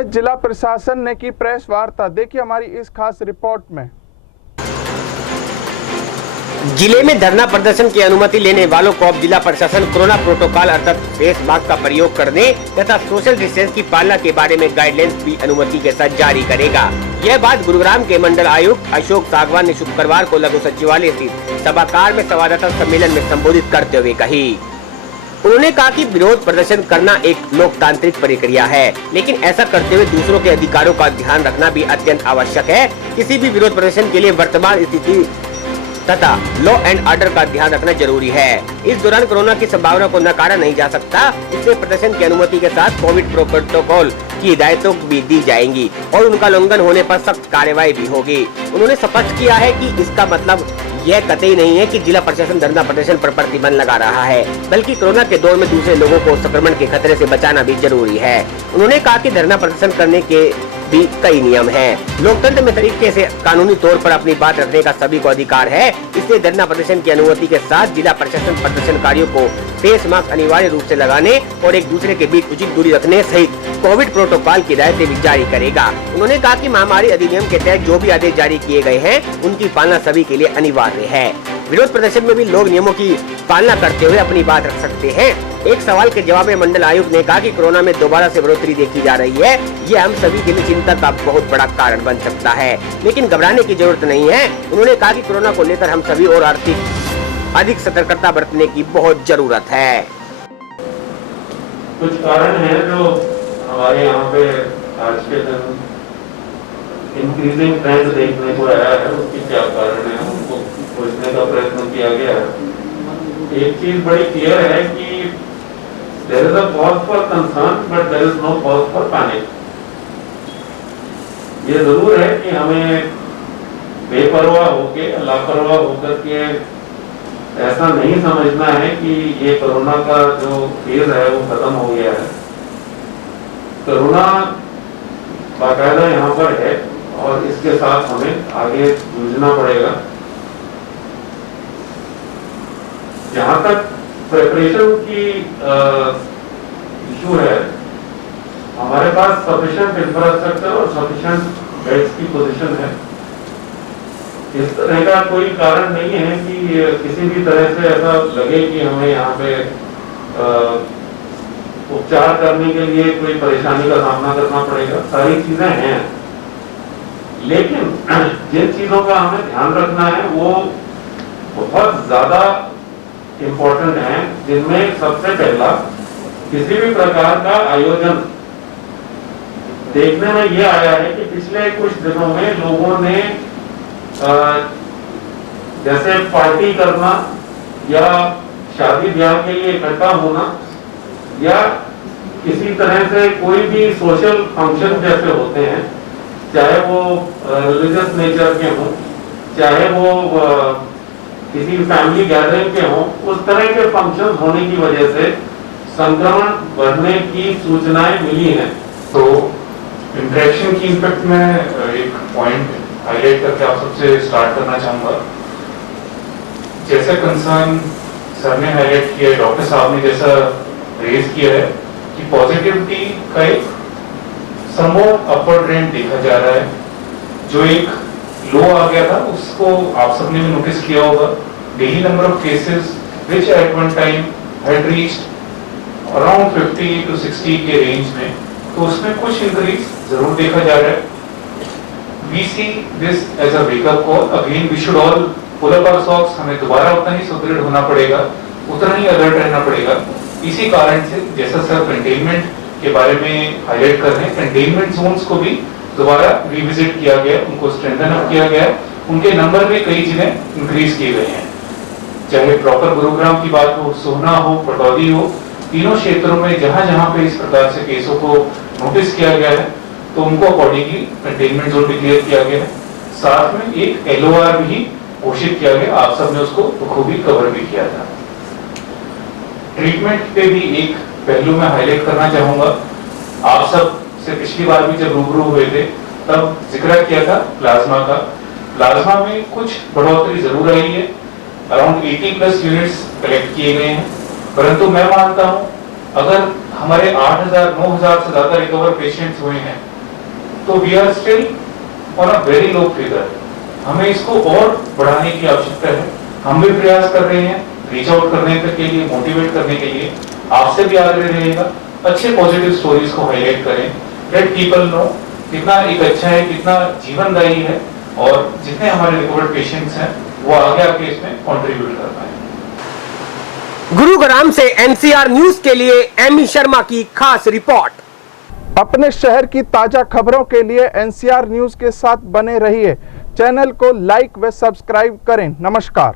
में जिला प्रशासन ने की प्रेस वार्ता। देखिए हमारी इस खास रिपोर्ट में। जिले में धरना प्रदर्शन की अनुमति लेने वालों को अब जिला प्रशासन कोरोना प्रोटोकॉल अर्थात फेस मास्क का प्रयोग करने तथा सोशल डिस्टेंस की पालना के बारे में गाइडलाइंस भी अनुमति के साथ जारी करेगा। यह बात गुरुग्राम के मंडल आयुक्त अशोक सागवान ने शुक्रवार को लघु सचिवालय स्थित सभागार में संवाददाता सम्मेलन में संबोधित करते हुए कही। उन्होंने कहा कि विरोध प्रदर्शन करना एक लोकतांत्रिक प्रक्रिया है, लेकिन ऐसा करते हुए दूसरों के अधिकारों का ध्यान रखना भी अत्यंत आवश्यक है। किसी भी विरोध प्रदर्शन के लिए वर्तमान स्थिति तथा लॉ एंड ऑर्डर का ध्यान रखना जरूरी है। इस दौरान कोरोना की संभावना को नकारा नहीं जा सकता, इसलिए प्रदर्शन की अनुमति के साथ कोविड प्रोटोकॉल की हिदायतों भी दी जाएंगी और उनका उल्लंघन होने पर सख्त कार्रवाई भी होगी। उन्होंने स्पष्ट किया है कि इसका मतलब यह कतई नहीं है कि जिला प्रशासन धरना प्रदर्शन पर प्रतिबंध लगा रहा है, बल्कि कोरोना के दौर में दूसरे लोगों को संक्रमण के खतरे से बचाना भी जरूरी है। उन्होंने कहा कि धरना प्रदर्शन करने के भी कई नियम हैं। लोकतंत्र में तरीके से कानूनी तौर पर अपनी बात रखने का सभी को अधिकार है, इसलिए धरना प्रदर्शन की अनुमति के साथ जिला प्रशासन प्रदर्शनकारियों को फेस मास्क अनिवार्य रूप से लगाने और एक दूसरे के बीच उचित दूरी रखने सहित कोविड प्रोटोकॉल की हिदायतें भी जारी करेगा। उन्होंने कहा कि महामारी अधिनियम के तहत जो भी आदेश जारी किए गए हैं उनकी पालना सभी के लिए अनिवार्य है। विरोध प्रदर्शन में भी लोग नियमों की पालना करते हुए अपनी बात रख सकते हैं। एक सवाल के जवाब में मंडल आयुक्त ने कहा कि कोरोना में दोबारा से बढ़ोतरी देखी जा रही है, ये हम सभी के लिए चिंता का बहुत बड़ा कारण बन सकता है, लेकिन घबराने की जरूरत नहीं है। उन्होंने कहा कि कोरोना को लेकर हम सभी और अधिक सतर्कता बरतने की बहुत जरूरत है। कुछ कारण है जो हमारे यहाँ पे आज के दिन इंक्रीजिंग ट्रेंड देखने को आया है, उसकी क्या कारण है उनको खोजने का प्रयत्न किया गया है। एक चीज बड़ी क्लियर है कि there is a cause for concern but there is no cause for panic। ये जरूर है कि हमें बेपरवाह होके लापरवाह होकर के ऐसा नहीं समझना है कि ये कोरोना का जो फेज है वो खत्म हो गया है। कोरोना बाकायदा यहाँ पर है और इसके साथ हमें आगे जूझना पड़ेगा। जहां तक प्रिपरेशन की इशू है, हमारे पास सफिशिएंट इंफ्रास्ट्रक्चर और सफिशिएंट बेड्स की पोजीशन है। इस तरह का कोई कारण नहीं है कि किसी भी तरह से ऐसा लगे कि हमें यहाँ पे उपचार करने के लिए कोई परेशानी का सामना करना पड़ेगा। सारी चीजें हैं, लेकिन जिन चीजों का हमें ध्यान रखना है वो बहुत ज्यादा इम्पोर्टेंट है, जिनमें सबसे पहला किसी भी प्रकार का आयोजन देखने में यह आया है कि पिछले कुछ दिनों में लोगों ने जैसे पार्टी करना या शादी ब्याह के लिए इकट्ठा होना या किसी तरह से कोई भी सोशल फंक्शन जैसे होते हैं, चाहे वो रिलीजियस नेचर के हों, चाहे वो किसी फैमिली गैदरिंग के हों, उस तरह के फंक्शन होने की वजह से संक्रमण बढ़ने की सूचनाएं मिली हैं। तो इंटरेक्शन की इम्पैक्ट में एक पॉइंट हाईलाइट करके आप सबसे स्टार्ट करना चाहूंगा। जैसा कंसर्न सर ने हाईलाइट किया, डॉक्टर साहब ने जैसा रेज किया है कि पॉजिटिविटी का एक समोर अपवर्ड ट्रेंड देखा जा रहा है। जो एक लो आ गया था उसको आप सबने भी नोटिस किया होगा। Daily number of cases which at one time had reached around 50 to 60 के रेंज में, तो उसमें कुछ इंक्रीज जरूर देखा जा रहा है। We see this as a wake up call. Again we should all pull up our socks. हमें दोबारा उतना ही सुदृढ़ होना पड़ेगा, उतना ही अलर्ट रहना पड़ेगा। इसी कारण से जैसा सर कंटेनमेंट के बारे में हाईलाइट कर रहे हैं, कंटेनमेंट जोन्स को भी दोबारा रिविजिट किया गया, उनको स्ट्रेंथन अप किया गया, उनके नंबर में कई चीजें इंक्रीज किए गए हैं। चाहे प्रॉपर गुरुग्राम की बात हो, सोहना हो, पटौदी हो, तीनों क्षेत्रों में जहां जहां पे इस प्रकार से केसों को नोटिस किया गया है तो उनको अकॉर्डिंगली कंटेनमेंट जोन डिक्लेयर किया गया है। साथ में एक LOR भी घोषित किया गया, आप सबने उसको बखूबी कवर भी किया था। ट्रीटमेंट पे भी एक पहलू में हाईलाइट करना चाहूंगा। आप सब से पिछली बार भी जब रूबरू हुए थे तब जिक्र किया था प्लाज्मा का। प्लाज्मा में कुछ बढ़ोतरी जरूर आई है, अराउंड 80+ यूनिट्स कलेक्ट किए गए हैं, परंतु मैं मानता हूं अगर हमारे 8,000-9,000 से ज्यादा रिकवर पेशेंट्स हुए हैं तो we are still on a very low figure. हमें इसको और बढ़ाने की आवश्यकता है। हम भी प्रयास कर रहे हैं रीच आउट करने के लिए, मोटिवेट करने के लिए। आपसे भी आग्रह रहेगा अच्छे पॉजिटिव स्टोरीज को हाईलाइट करें, लेट पीपल नो कितना एक अच्छा है, कितना जीवनदायी है, और जितने हमारे रिकवर्ड पेशेंट्स हैं वो आगे आके इसमें कंट्रीब्यूट कर पाए। गुरुग्राम से एनसीआर न्यूज के लिए एमी शर्मा की खास रिपोर्ट। अपने शहर की ताजा खबरों के लिए एनसीआर न्यूज के साथ बने रहिए। चैनल को लाइक व सब्सक्राइब करें। नमस्कार।